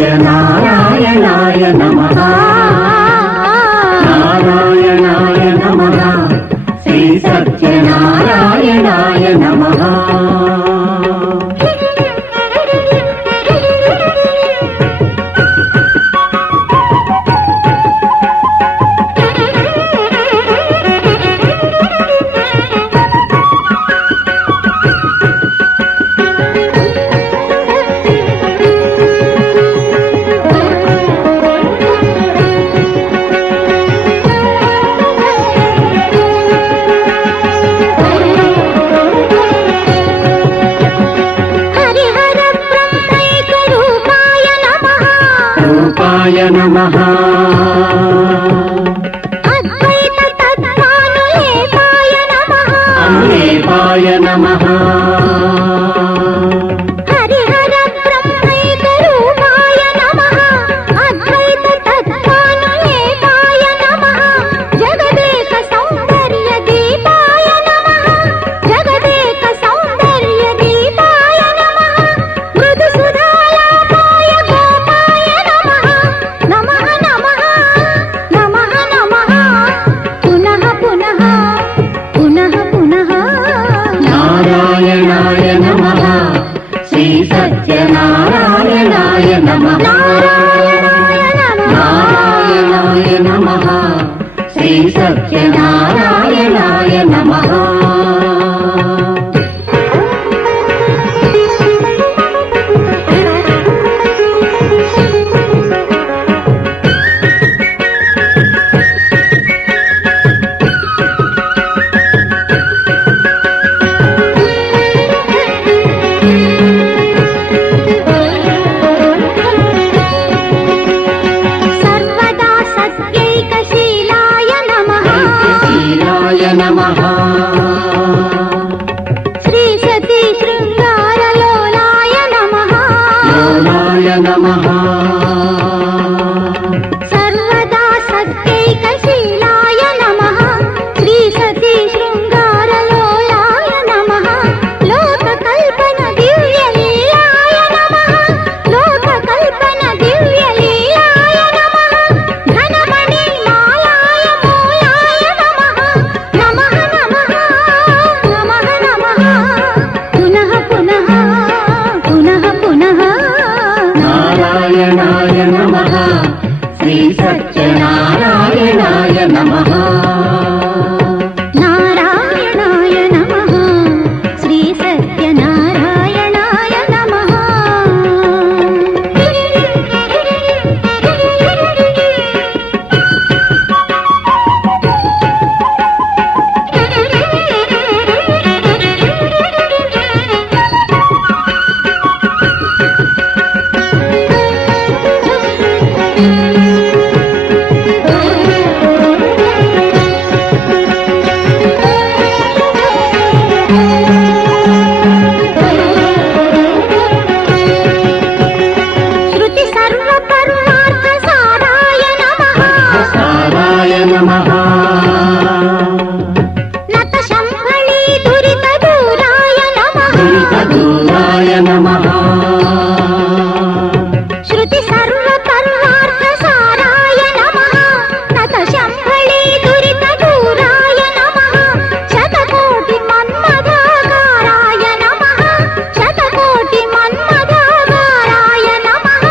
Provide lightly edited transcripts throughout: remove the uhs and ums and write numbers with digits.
सत्यनारायणाय नमः। नारायणाय नमः। श्री सत्यनारायणाय नमः। नमः अद्वैत तत्त्वानुलेपाय नमः। अनुलेपाय नमः हरिहर ब्रह्मैक रूपाय नमः। अद्वैत तत्त्वानुलेपाय नमः। जगदेक सौन्दर्य दीपाय नमः। जगदेक सौन्दर्य दीपाय नमः। मृदु सुधालापाय गोपाय नमः। नमः नमः नमः नमः पुनः पुनः पुनः पुनः। नारायणाय సత్యనారాయణాయ నమః. సర్వదా సత్యైకశీలాయ నమః. శీలాయ నమః. శ్రీ సతీ శృంగారలోలాయ నమః. లోలాయ నమః. సర్వదా సత్యైకశీలాయ నమః. శ్రీ సతీ శృంగారలోలాయ నమః. లోకకల్పన దివ్యలీలాయ నమః. లోకకల్పన దివ్యలీలాయ నమః. ఘనమణి మాలాయ మూలాయ నమః. నమః నమః నమః నమః. పునః పునః పునః పునః. నారాయణాయ నమః. శ్రీ సత్యనారాయణాయ నమః. నారాయణాయ నమః. శ్రీ సత్యనారాయణాయ నమః. శృతి సర్వ పరమార్థ సారాయ నమః. సారాయ నమః. నత శంభళీ దురిత దూరాయ నమః. దూరాయ నమః. శృతి సర్వ పరమార్థ సారాయ నమః. నత శంభళీ దురిత దూరాయ నమః. శతకోటి మన్మథాకారాయ నమః. శతకోటి మన్మథాకారాయ నమః.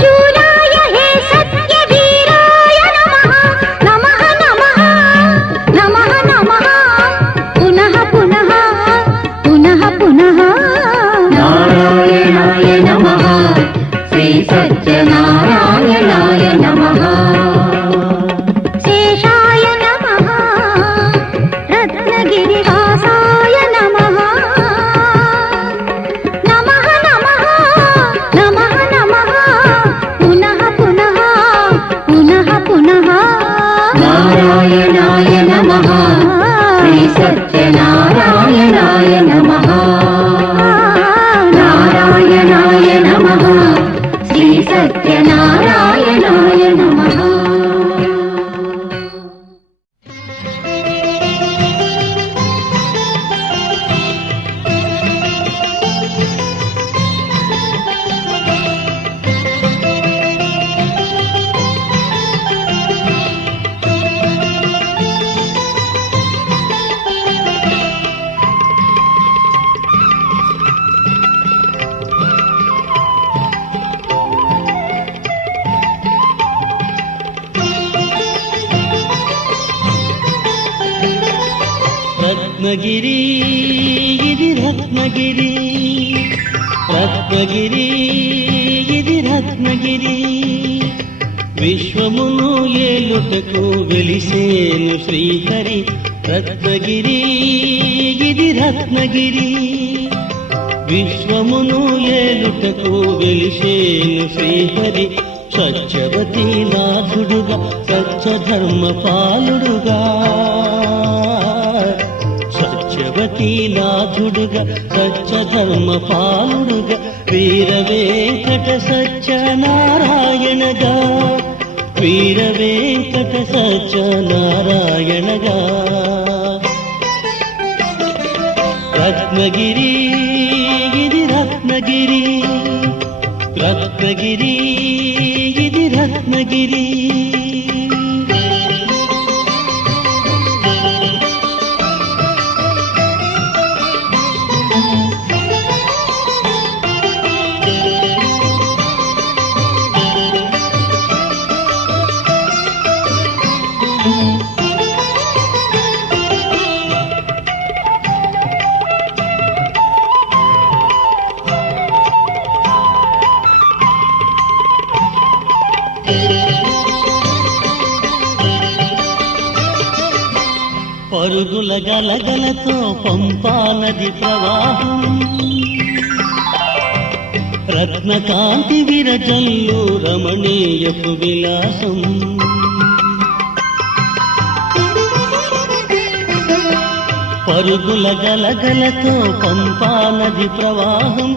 శూరాయ హే సత్య వీరాయ నమః. నమః నమః నమః నమః. పునః పునః పునః పునః. నారాయణాయ నమః. శ్రీ సత్యనారాయణాయ నమః. శేషాయ నమః. రత్నగిరివాసాయ నమః. నమః నమః నమః నమః. పునః పునః పునః పునః. నారాయణాయ నమః. శ్రీ సత్యనారాయణాయ నమః. నారాయణాయ నమః. శ్రీ సత్యనారాయణాయ నమః. రత్నగిరి ఇది రత్నగిరి, రత్నగిరి ఇది రత్నగిరి. విశ్వమును ఏలుటకు వెలిసేను శ్రీహరి. రత్నగిరి ఇది రత్నగిరి. విశ్వమును ఏలుటకు వెలిసేను శ్రీహరి. సత్యవతి నాథుడుగా సత్యధర్మ పాలుడుగా, సత్యవతి నాథుడుగా సత్యధర్మ పాలుడుగా, వీర వెంకట సత్యనారాయణగా, వీర వెంకట సత్యనారాయణగా. రత్నగిరి ఇది రత్నగిరి, రత్నగిరి ఇది రత్నగిరి. పరుగుల గలగలతో పంపా నది ప్రవాహం రత్నకాంతి విరజల్లు రమణీయపు విలాసం పరుగుల గలగలతో పంపా నది ప్రవాహం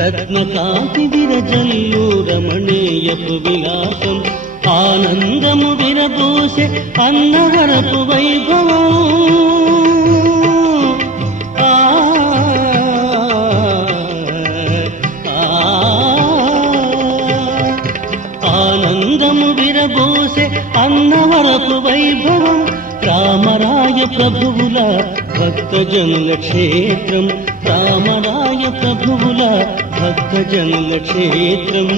రత్నకాంతి విరజల్లు రమణీయపు విలాసం ఆనందము విరబూసే అన్నవరపు వైభవం ఆనందము విరబూసే అన్నవరపు వైభవం రామరాయ ప్రభువుల భక్తజనుల క్షేత్రం రామరాయ ప్రభువుల భక్తజనుల క్షేత్రం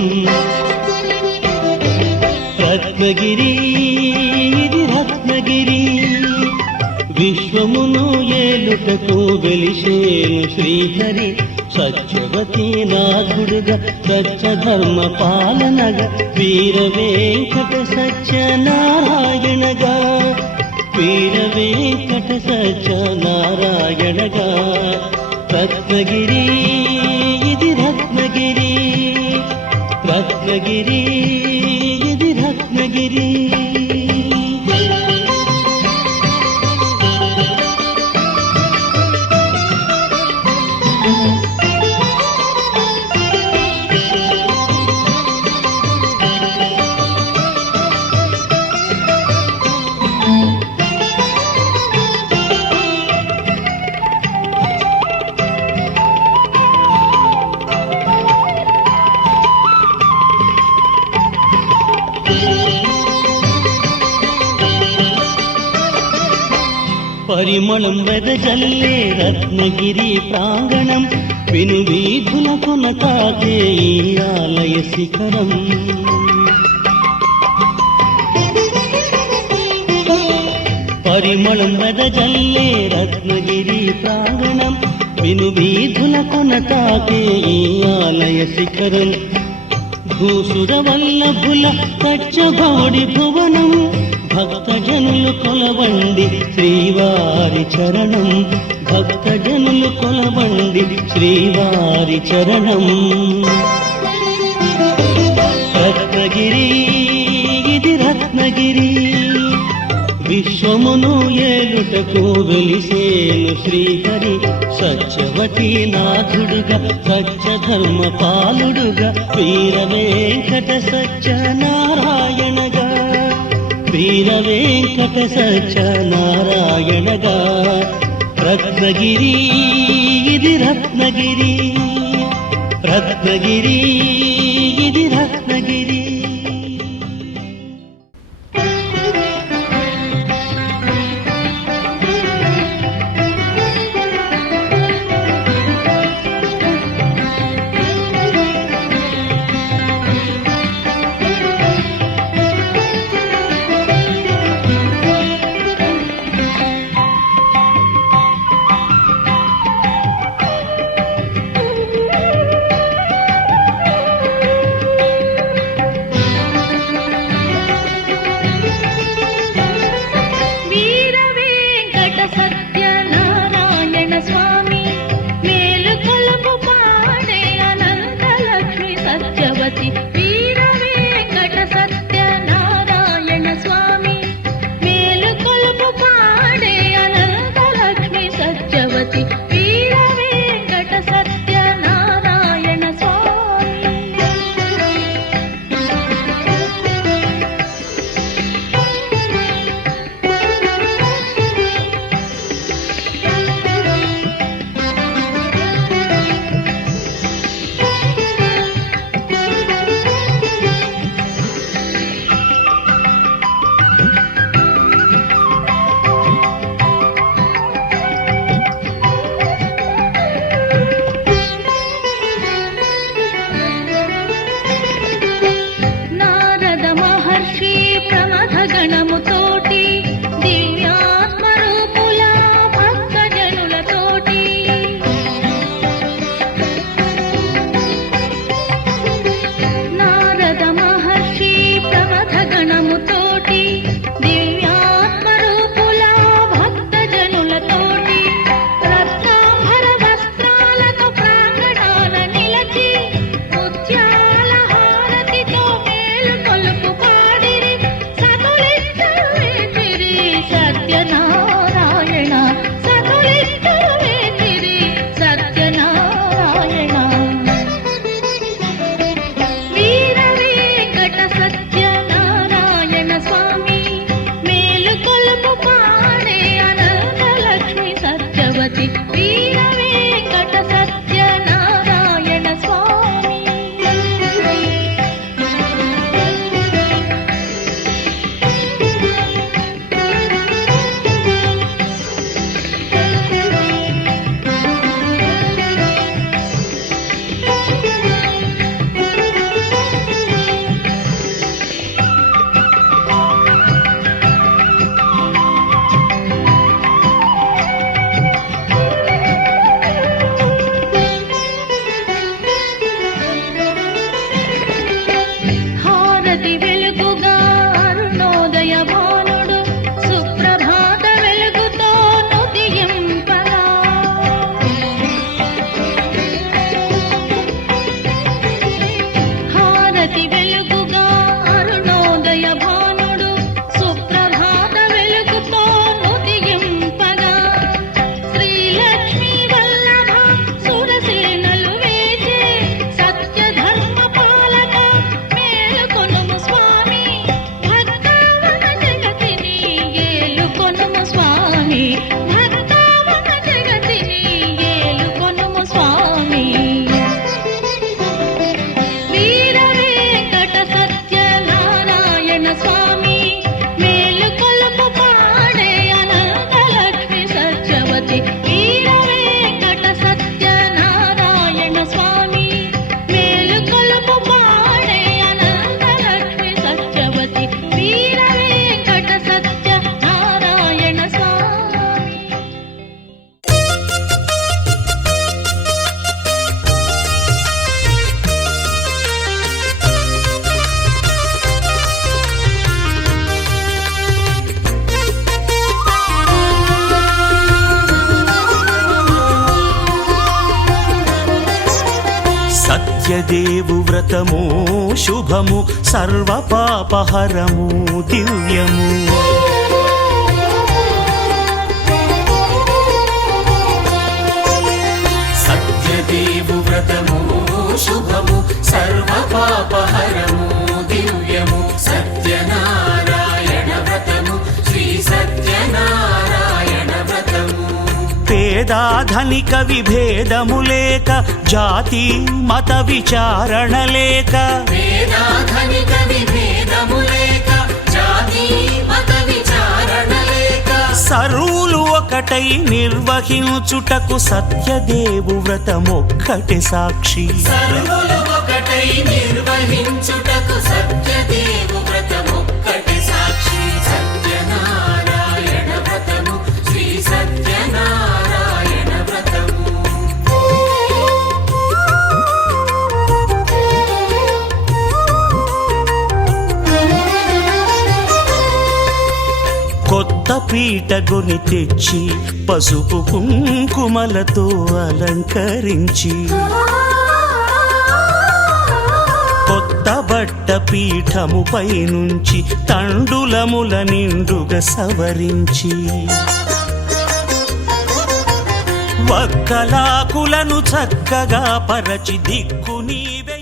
రత్నగిరి ఇది రత్నగిరి విశ్వమును ఏలుటకు వెలిసేను శ్రీహరి సత్యవతి నాథుడుగా సత్యధర్మ పాలనగా వీర వెంకట సత్యనారాయణగా వీర వెంకట సత్యనారాయణగా రత్నగిరి ఇది రత్నగిరి రత్నగిరి ఇది రత్నగిరి పరిమళం వెదజల్లే రత్నగిరి ప్రాంగణం విను వీధులకున తాకే ఈ ఆలయ శిఖరం పరిమళం వెదజల్లే రత్నగిరి ప్రాంగణం విను వీధులకున తాకే ఈ ఆలయ శిఖరం భూసుర వల్లభుల కచ్చభౌడి భువనం భక్తజనులు కొలవండి శ్రీవారి చరణం భక్తజనులు కొలవండి శ్రీవారి చరణం రత్నగిరి ఇది రత్నగిరి విశ్వమును ఏలుటకు వెలిసేను శ్రీహరి సత్యవతి నాథుడుగా సత్యధర్మ పాలుడుగా వీర వెంకట సత్యనారాయణగా వీర వెంకట సత్యనారాయణగా రత్నగిరి ఇది రత్నగిరి రత్నగిరి ఇది రత్నగిరి సత్యదేవు వ్రతము శుభము సర్వ పాపహరము దివ్యము. సత్యదేవు వ్రతము శుభము సర్వ పాపహరము దివ్యము. సత్యనారాయణ వ్రతము శ్రీ సత్యనారాయణ వ్రతము. పేదాధనిక విభేదము లేక జాతి మత విచారణ లేక వేదాధనిక విభేదము లేక జాతి మత విచారణ లేక సర్వులు ఒకటై నిర్వహించుటకు సత్యదేవు వ్రతమొక్కటి సాక్షి. సర్వులు ఒకటై నిర్వహించుటకు సత్యదేవు వ్రతమొక్కటి సాక్షి. సత్యనారాయణ వ్రతము శ్రీ సత్యనారాయణ వ్రతము. కొత్త పీటగొని తెచ్చి పసుపు కుంకుమలతో అలంకరించి కొత్త బట్ట పీఠముపై నుంచి తండులముల నిండుగా సవరించి వక్కలాకులను చక్కగా పరచి దిక్కు నీవే